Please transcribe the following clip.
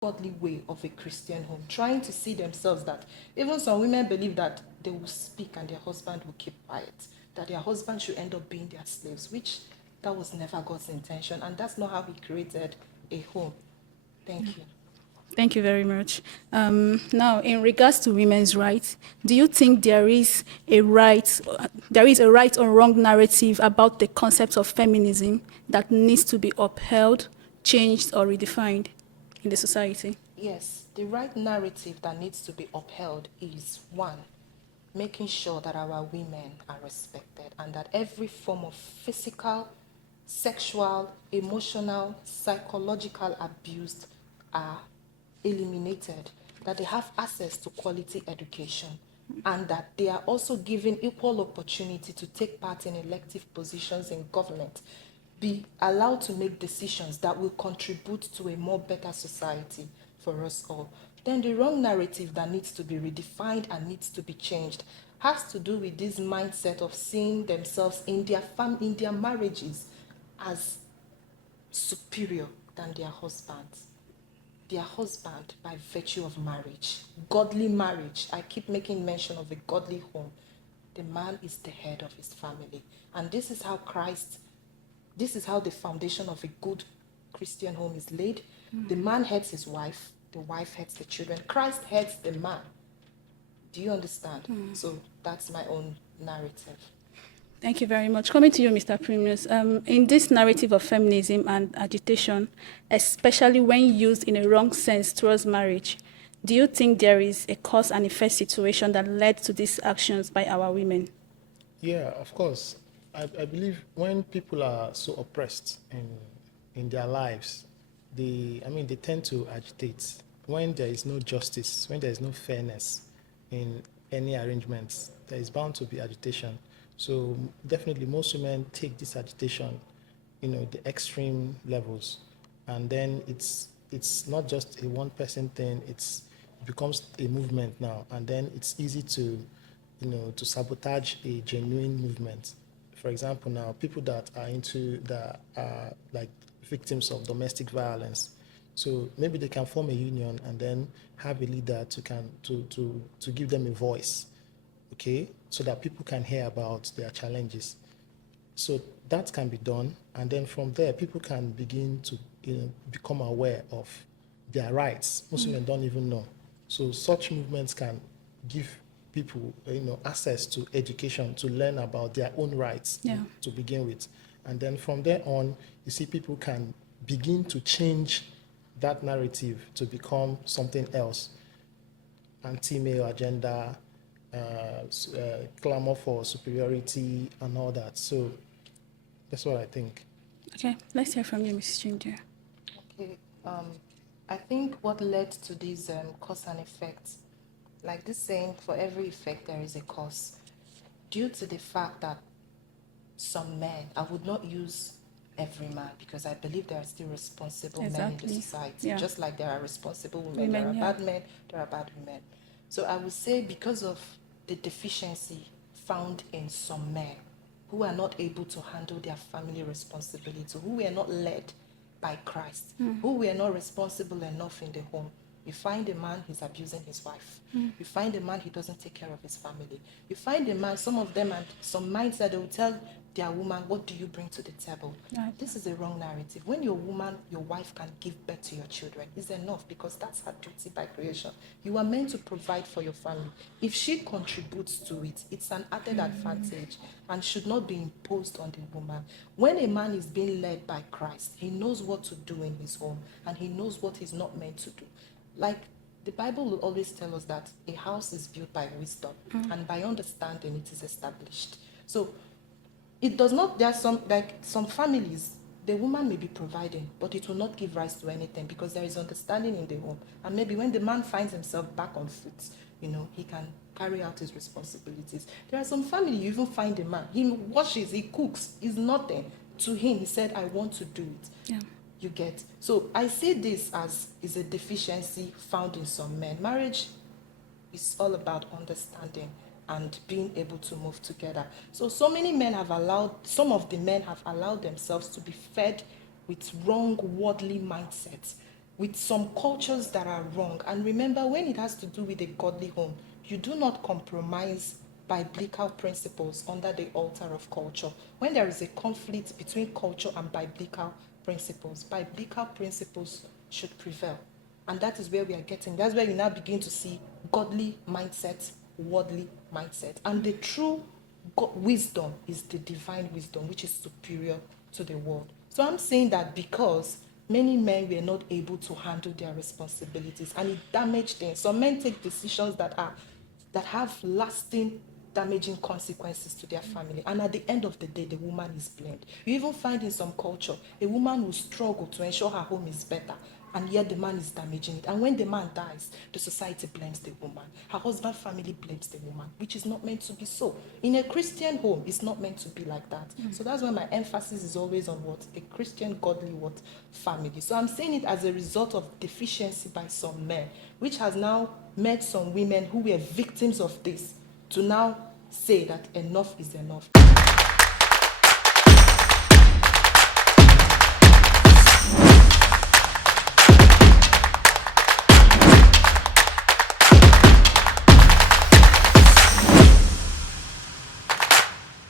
godly way of a Christian home, trying to see themselves that even some women believe that they will speak and their husband will keep quiet, that their husband should end up being their slaves, which that was never God's intention, and that's not how he created a home. Thank you. Thank you very much. Now, in regards to women's rights, do you think there is a right or wrong narrative about the concept of feminism that needs to be upheld, changed, or redefined in the society? Yes, the right narrative that needs to be upheld is one, making sure that our women are respected and that every form of physical, sexual, emotional, psychological abuse are eliminated, that they have access to quality education, and that they are also given equal opportunity to take part in elective positions in government, be allowed to make decisions that will contribute to a more better society for us all. Then the wrong narrative that needs to be redefined and needs to be changed has to do with this mindset of seeing themselves in their marriages as superior than their husbands. Their husband by virtue of marriage, godly marriage. I keep making mention of a godly home. The man is the head of his family. And this is how the foundation of a good Christian home is laid. The man heads his wife, the wife heads the children. Christ heads the man. Do you understand? So that's my own narrative. Thank you very much. Coming to you, Mr. Primus, in this narrative of feminism and agitation, especially when used in a wrong sense towards marriage, do you think there is a cause and effect situation that led to these actions by our women? Yeah, of course. I believe when people are so oppressed in their lives, they tend to agitate. When there is no justice, when there is no fairness in any arrangements, there is bound to be agitation. So definitely most women take this agitation, the extreme levels. And then it's not just a one person thing, it becomes a movement now. And then it's easy to sabotage a genuine movement. For example, now people that are like victims of domestic violence, so maybe they can form a union and then have a leader to give them a voice, okay, so that people can hear about their challenges. So that can be done, and then from there, people can begin to become aware of their rights. Most women don't even know. So such movements can give people access to education to learn about their own rights to begin with. And then from there on, you see people can begin to change that narrative to become something else. Anti-male agenda, clamor for superiority and all that. So that's what I think. Okay, let's hear from you, Mrs. Ginger. Okay, I think what led to these cause and effects, like this saying, for every effect there is a cause, due to the fact that some men, I would not use every man because I believe there are still responsible men in the society, just like there are responsible women. There are bad men, there are bad women. So I would say because of the deficiency found in some men who are not able to handle their family responsibility, who were not led by Christ, who were not responsible enough in the home. You find a man, he's abusing his wife. You find a man, he doesn't take care of his family. You find a man, some of them, and some mindset, they will tell their woman, what do you bring to the table? Right. This is a wrong narrative. When your woman, your wife can give birth to your children, it's enough because that's her duty by creation. You are meant to provide for your family. If she contributes to it, it's an added advantage and should not be imposed on the woman. When a man is being led by Christ, he knows what to do in his home and he knows what he's not meant to do. Like the Bible will always tell us that a house is built by wisdom and by understanding it is established. So it does not, there are some families, the woman may be providing, but it will not give rise to anything because there is understanding in the home. And maybe when the man finds himself back on foot, he can carry out his responsibilities. There are some family, you even find a man, he washes, he cooks, is nothing. To him, he said, I want to do it. Yeah. You get. So I see this as is a deficiency found in some men. Marriage is all about understanding and being able to move together. So some of the men have allowed themselves to be fed with wrong worldly mindsets, with some cultures that are wrong. And remember, when it has to do with a godly home, you do not compromise biblical principles under the altar of culture. When there is a conflict between culture and biblical principles should prevail. And that is where we are getting. That's where you now begin to see godly mindset, worldly mindset. And the true wisdom is the divine wisdom, which is superior to the world. So I'm saying that because many men were not able to handle their responsibilities and it damaged things. Some men take decisions that have lasting damaging consequences to their family, and at the end of the day the woman is blamed. You even find in some culture a woman will struggle to ensure her home is better, and yet the man is damaging it. And when the man dies, the society blames the woman. Her husband family blames the woman, which is not meant to be so. In a Christian home, it's not meant to be like that. So that's why my emphasis is always on what? A Christian, godly what? Family. So I'm saying it as a result of deficiency by some men, which has now made some women who were victims of this to now say that enough is enough.